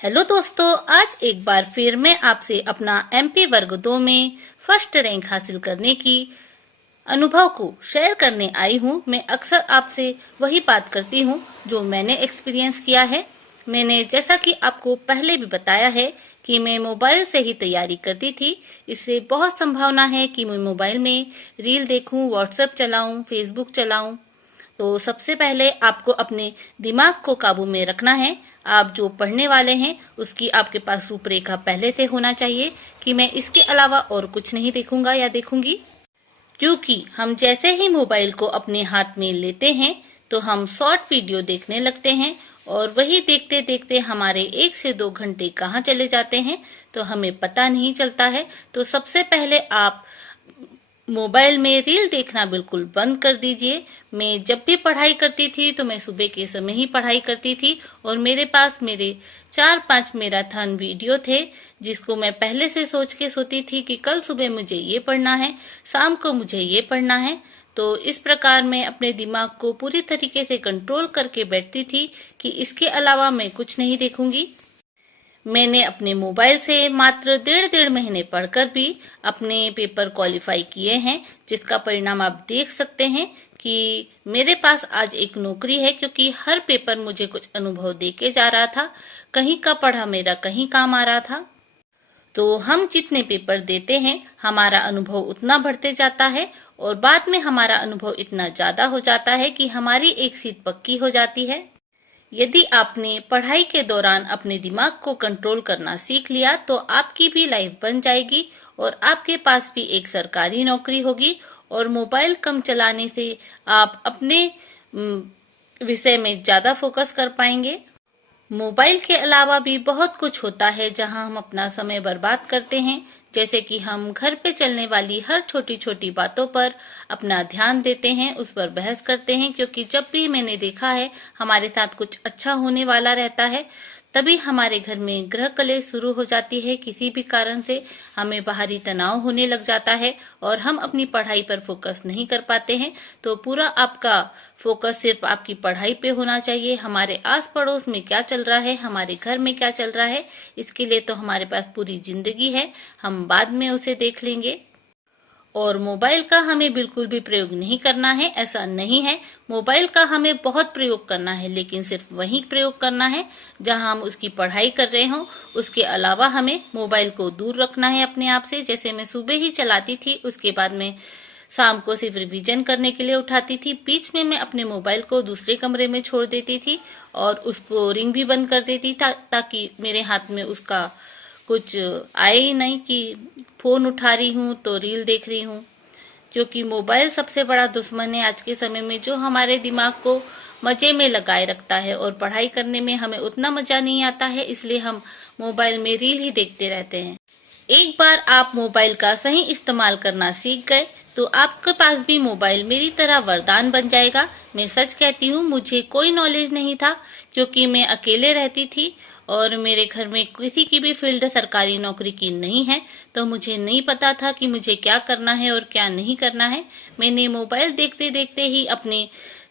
Hello दोस्तों, आज एक बार फिर मैं आपसे अपना एमपी वर्ग 2 में फर्स्ट रैंक हासिल करने की अनुभव को शेयर करने आई हूँ। मैं अक्सर आपसे वही बात करती हूँ जो मैंने एक्सपीरियंस किया है। मैंने जैसा कि आपको पहले भी बताया है कि मैं मोबाइल से ही तैयारी करती थी। इससे बहुत संभावना है कि मैं मोबाइल में रील देखूं, व्हाट्सएप चलाऊं, फेसबुक चलाऊं। तो सबसे पहले आपको अपने दिमाग को काबू में रखना है। आप जो पढ़ने वाले हैं उसकी आपके पास रूपरेखा पहले से होना चाहिए कि मैं इसके अलावा और कुछ नहीं देखूंगा या देखूंगी। क्योंकि हम जैसे ही मोबाइल को अपने हाथ में लेते हैं तो हम शॉर्ट वीडियो देखने लगते हैं और वही देखते देखते हमारे 1 से 2 घंटे कहाँ चले जाते हैं तो हमें पता नहीं चलता है। तो सबसे पहले आप मोबाइल में रील देखना बिल्कुल बंद कर दीजिए। मैं जब भी पढ़ाई करती थी तो मैं सुबह के समय ही पढ़ाई करती थी और मेरे पास मेरे 4-5 मैराथन वीडियो थे जिसको मैं पहले से सोच के सोती थी कि कल सुबह मुझे ये पढ़ना है, शाम को मुझे ये पढ़ना है। तो इस प्रकार मैं अपने दिमाग को पूरी तरीके से कंट्रोल करके बैठती थी कि इसके अलावा मैं कुछ नहीं देखूंगी। मैंने अपने मोबाइल से मात्र 1.5 महीने पढ़कर भी अपने पेपर क्वालिफाई किए हैं, जिसका परिणाम आप देख सकते हैं कि मेरे पास आज एक नौकरी है, क्योंकि हर पेपर मुझे कुछ अनुभव देके जा रहा था। कहीं का पढ़ा मेरा कहीं काम आ रहा था। तो हम जितने पेपर देते हैं हमारा अनुभव उतना बढ़ते जाता है और बाद में हमारा अनुभव इतना ज्यादा हो जाता है कि हमारी एक सीट पक्की हो जाती है। यदि आपने पढ़ाई के दौरान अपने दिमाग को कंट्रोल करना सीख लिया तो आपकी भी लाइफ बन जाएगी और आपके पास भी एक सरकारी नौकरी होगी और मोबाइल कम चलाने से आप अपने विषय में ज्यादा फोकस कर पाएंगे। मोबाइल के अलावा भी बहुत कुछ होता है जहां हम अपना समय बर्बाद करते हैं, जैसे कि हम घर पे चलने वाली हर छोटी छोटी बातों पर अपना ध्यान देते हैं, उस पर बहस करते हैं। क्योंकि जब भी मैंने देखा है हमारे साथ कुछ अच्छा होने वाला रहता है तभी हमारे घर में ग्रह कलेश शुरू हो जाती है। किसी भी कारण से हमें बाहरी तनाव होने लग जाता है और हम अपनी पढ़ाई पर फोकस नहीं कर पाते हैं। तो पूरा आपका फोकस सिर्फ आपकी पढ़ाई पे होना चाहिए। हमारे आस पड़ोस में क्या चल रहा है, हमारे घर में क्या चल रहा है, इसके लिए तो हमारे पास पूरी जिंदगी है, हम बाद में उसे देख लेंगे। और मोबाइल का हमें बिल्कुल भी प्रयोग नहीं करना है, ऐसा नहीं है। मोबाइल का हमें बहुत प्रयोग करना है, लेकिन सिर्फ वही प्रयोग करना है जहां हम उसकी पढ़ाई कर रहे हों। उसके अलावा हमें मोबाइल को दूर रखना है अपने आप से। जैसे मैं सुबह ही चलाती थी, उसके बाद में शाम को सिर्फ रिवीजन करने के लिए उठाती थी। बीच में मैं अपने मोबाइल को दूसरे कमरे में छोड़ देती थी और उसको रिंग भी बंद कर देती था ताकि मेरे हाथ में उसका कुछ आए ही नहीं कि फोन उठा रही हूँ तो रील देख रही हूँ। क्योंकि मोबाइल सबसे बड़ा दुश्मन है आज के समय में, जो हमारे दिमाग को मजे में लगाए रखता है और पढ़ाई करने में हमें उतना मजा नहीं आता है, इसलिए हम मोबाइल में रील ही देखते रहते हैं। एक बार आप मोबाइल का सही इस्तेमाल करना सीख गए तो आपके पास भी मोबाइल मेरी तरह वरदान बन जाएगा। मैं सच कहती हूँ, मुझे कोई नॉलेज नहीं था क्योंकि मैं अकेले रहती थी और मेरे घर में किसी की भी फील्ड सरकारी नौकरी की नहीं है, तो मुझे नहीं पता था कि मुझे क्या करना है और क्या नहीं करना है। मैंने मोबाइल देखते देखते ही अपने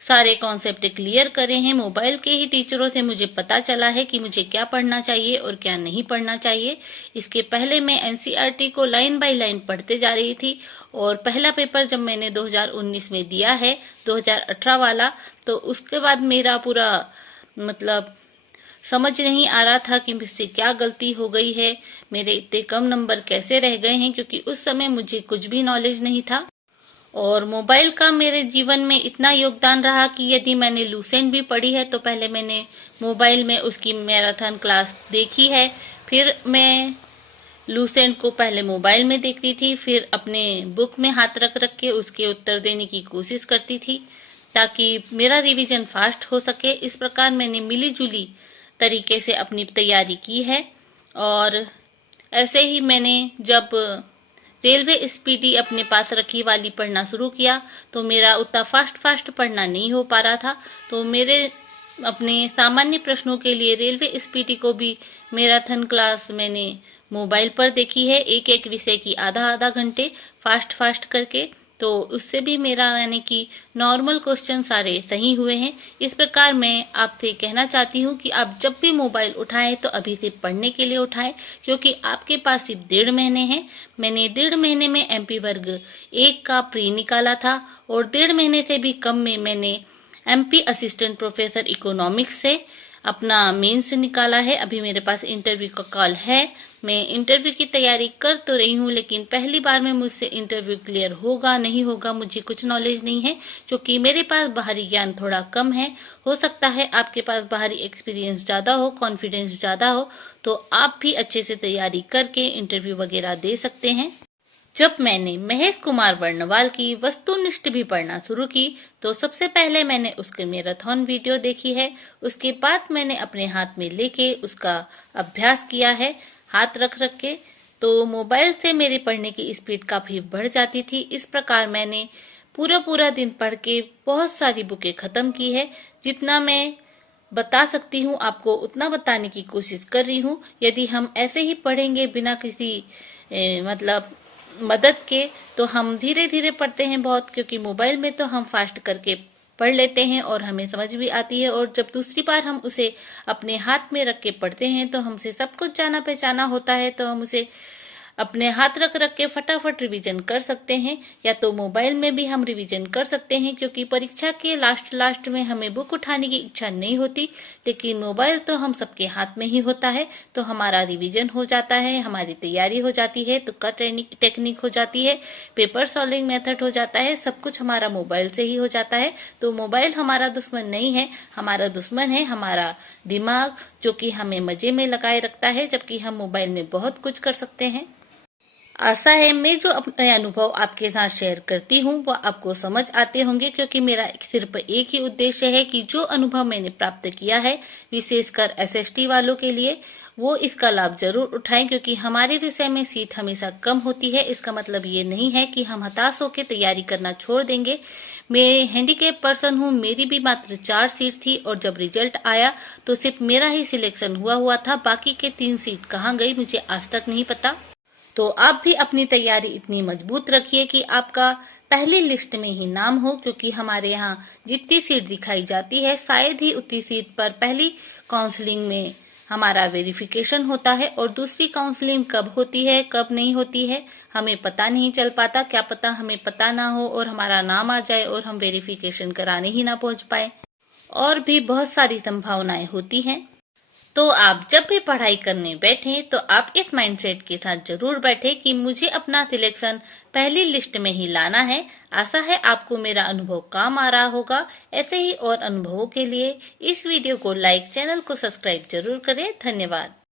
सारे कॉन्सेप्ट क्लियर करे हैं। मोबाइल के ही टीचरों से मुझे पता चला है कि मुझे क्या पढ़ना चाहिए और क्या नहीं पढ़ना चाहिए। इसके पहले मैं एनसीईआरटी को लाइन बाय लाइन पढ़ते जा रही थी और पहला पेपर जब मैंने 2019 में दिया है, 2018 वाला, तो उसके बाद मेरा पूरा समझ नहीं आ रहा था कि मुझसे क्या गलती हो गई है, मेरे इतने कम नंबर कैसे रह गए हैं, क्योंकि उस समय मुझे कुछ भी नॉलेज नहीं था। और मोबाइल का मेरे जीवन में इतना योगदान रहा कि यदि मैंने लूसेंट भी पढ़ी है तो पहले मैंने मोबाइल में उसकी मैराथन क्लास देखी है, फिर मैं लूसेंट को पहले मोबाइल में देखती थी, फिर अपने बुक में हाथ रख रख के उसके उत्तर देने की कोशिश करती थी ताकि मेरा रिवीजन फास्ट हो सके। इस प्रकार मैंने मिली जुली तरीके से अपनी तैयारी की है। और ऐसे ही मैंने जब रेलवे स्पीडी अपने पास रखी वाली पढ़ना शुरू किया तो मेरा उतना फास्ट पढ़ना नहीं हो पा रहा था। तो मेरे अपने सामान्य प्रश्नों के लिए रेलवे स्पीडी को भी मैराथन क्लास मैंने मोबाइल पर देखी है, एक एक विषय की आधा आधा घंटे फास्ट करके। तो उससे भी मेरा यानी कि नॉर्मल क्वेश्चन सारे सही हुए हैं। इस प्रकार मैं आपसे कहना चाहती हूँ कि आप जब भी मोबाइल उठाएं तो अभी से पढ़ने के लिए उठाएं, क्योंकि आपके पास सिर्फ 1.5 महीने हैं। मैंने 1.5 महीने में MP वर्ग 1 का प्री निकाला था और 1.5 महीने से भी कम में मैंने MP असिस्टेंट प्रोफेसर इकोनॉमिक्स से अपना मेंस निकाला है। अभी मेरे पास इंटरव्यू का कॉल है। मैं इंटरव्यू की तैयारी कर तो रही हूँ, लेकिन पहली बार में मुझसे इंटरव्यू क्लियर होगा नहीं होगा मुझे कुछ नॉलेज नहीं है, क्योंकि मेरे पास बाहरी ज्ञान थोड़ा कम है। हो सकता है आपके पास बाहरी एक्सपीरियंस ज्यादा हो, कॉन्फिडेंस ज्यादा हो, तो आप भी अच्छे से तैयारी करके इंटरव्यू वगैरह दे सकते हैं। जब मैंने महेश कुमार वर्णवाल की वस्तुनिष्ठ भी पढ़ना शुरू की तो सबसे पहले मैंने उसके मैराथन वीडियो देखी है। उसके बाद मैंने अपने हाथ में लेके उसका अभ्यास किया है, हाथ रख रख के। तो मोबाइल से मेरे पढ़ने की स्पीड काफी बढ़ जाती थी। इस प्रकार मैंने पूरा दिन पढ़ के बहुत सारी बुकें खत्म की है। जितना मैं बता सकती हूँ आपको उतना बताने की कोशिश कर रही हूँ। यदि हम ऐसे ही पढ़ेंगे बिना किसी मतलब मदद के, तो हम धीरे धीरे पढ़ते हैं बहुत, क्योंकि मोबाइल में तो हम फास्ट करके पढ़ लेते हैं और हमें समझ भी आती है। और जब दूसरी बार हम उसे अपने हाथ में रख के पढ़ते हैं तो हमसे सब कुछ जाना पहचाना होता है, तो हम उसे अपने हाथ रख रख के फटाफट रिवीजन कर सकते हैं। या तो मोबाइल में भी हम रिवीजन कर सकते हैं, क्योंकि परीक्षा के लास्ट में हमें बुक उठाने की इच्छा नहीं होती, लेकिन मोबाइल तो हम सबके हाथ में ही होता है। तो हमारा रिवीजन हो जाता है, हमारी तैयारी हो जाती है, तुक्का टेक्निक हो जाती है, पेपर सॉल्विंग मेथड हो जाता है, सब कुछ हमारा मोबाइल से ही हो जाता है। तो मोबाइल हमारा दुश्मन नहीं है, हमारा दुश्मन है हमारा दिमाग, जो कि हमें मजे में लगाए रखता है, जबकि हम मोबाइल में बहुत कुछ कर सकते हैं। आशा है मैं जो अपने अनुभव आपके साथ शेयर करती हूँ वो आपको समझ आते होंगे, क्योंकि मेरा सिर्फ एक ही उद्देश्य है कि जो अनुभव मैंने प्राप्त किया है विशेषकर SST वालों के लिए, वो इसका लाभ जरूर उठाएं। क्योंकि हमारे विषय में सीट हमेशा कम होती है। इसका मतलब ये नहीं है कि हम हताश होकर तैयारी करना छोड़ देंगे। मैं हैंडीकैप पर्सन हूँ, मेरी भी मात्र 4 सीट थी और जब रिजल्ट आया तो सिर्फ मेरा ही सिलेक्शन हुआ था। बाकी के 3 सीट कहाँ गई मुझे आज तक नहीं पता। तो आप भी अपनी तैयारी इतनी मजबूत रखिए कि आपका पहली लिस्ट में ही नाम हो, क्योंकि हमारे यहाँ जितनी सीट दिखाई जाती है शायद ही उतनी सीट पर पहली काउंसलिंग में हमारा वेरिफिकेशन होता है, और दूसरी काउंसलिंग कब होती है कब नहीं होती है हमें पता नहीं चल पाता। क्या पता हमें पता ना हो और हमारा नाम आ जाए और हम वेरिफिकेशन कराने ही ना पहुंच पाए, और भी बहुत सारी संभावनाएं होती हैं। तो आप जब भी पढ़ाई करने बैठें तो आप इस माइंडसेट के साथ जरूर बैठें कि मुझे अपना सिलेक्शन पहली लिस्ट में ही लाना है। आशा है आपको मेरा अनुभव काम आ रहा होगा। ऐसे ही और अनुभवों के लिए इस वीडियो को लाइक, चैनल को सब्सक्राइब जरूर करें। धन्यवाद।